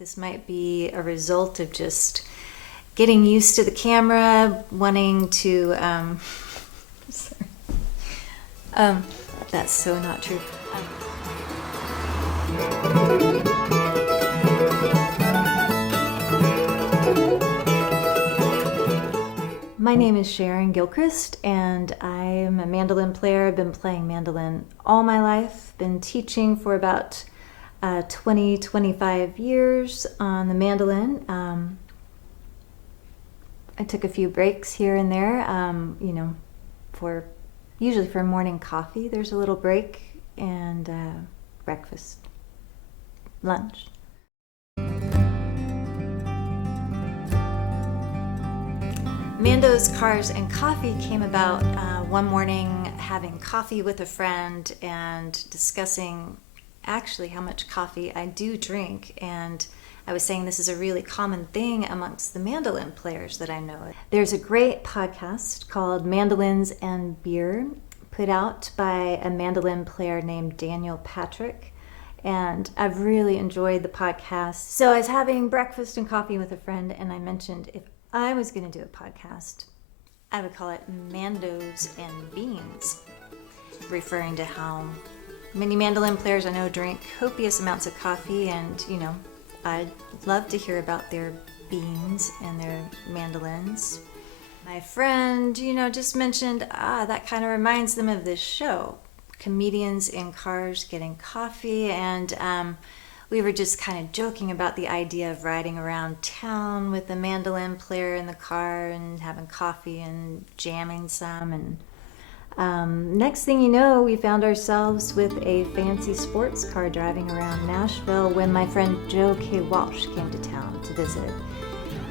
This might be a result of just getting used to the camera, wanting to, that's so not true. My name is Sharon Gilchrist, and I'm a mandolin player. I've been playing mandolin all my life, been teaching for about 25 years on the mandolin. I took a few breaks here and there, usually for morning coffee, there's a little break, and breakfast, lunch. Mandos, Cars, and Coffee came about one morning having coffee with a friend and discussing actually how much coffee I do drink, and I was saying this is a really common thing amongst the mandolin players that I know. There's a great podcast called Mandolins and Beer, put out by a mandolin player named Daniel Patrick, and I've really enjoyed the podcast. So I was having breakfast and coffee with a friend, and I mentioned if I was going to do a podcast, I would call it Mandos and Beans, referring to how many mandolin players I know drink copious amounts of coffee, and I'd love to hear about their beans and their mandolins. My friend, just mentioned, that kind of reminds them of this show, comedians in cars getting coffee, and we were just kind of joking about the idea of riding around town with a mandolin player in the car and having coffee and jamming some, and next thing you know, we found ourselves with a fancy sports car driving around Nashville when my friend Joe K. Walsh came to town to visit.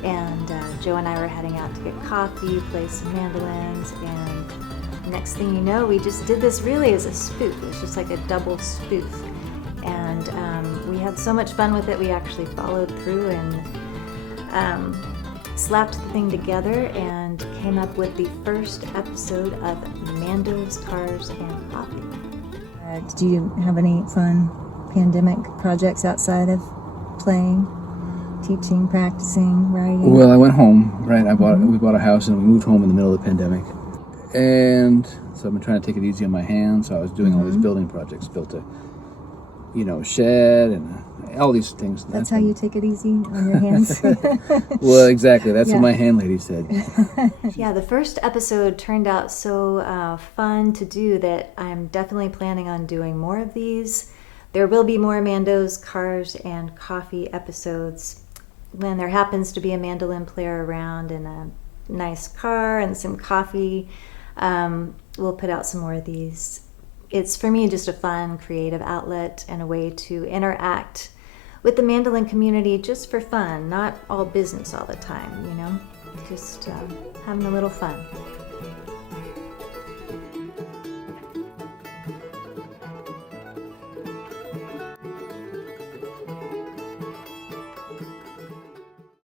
And Joe and I were heading out to get coffee, play some mandolins, and next thing you know, we just did this really as a spoof. It was just like a double spoof. And we had so much fun with it, we actually followed through and slapped the thing together and came up with the first episode of Mandos, Cars, and Coffee. Did you have any fun pandemic projects outside of playing, teaching, practicing, writing? Well, I went home, right? We bought a house and we moved home in the middle of the pandemic. And so I've been trying to take it easy on my hands. So I was doing all these building projects, built a shed and all these things. That's how you take it easy on your hands? Well, exactly. That's what my hand lady said. Yeah, the first episode turned out so fun to do that I'm definitely planning on doing more of these. There will be more Mandos, Cars, and Coffee episodes when there happens to be a mandolin player around in a nice car and some coffee. We'll put out some more of these. It's, for me, just a fun, creative outlet and a way to interact with the mandolin community just for fun, not all business all the time, just having a little fun.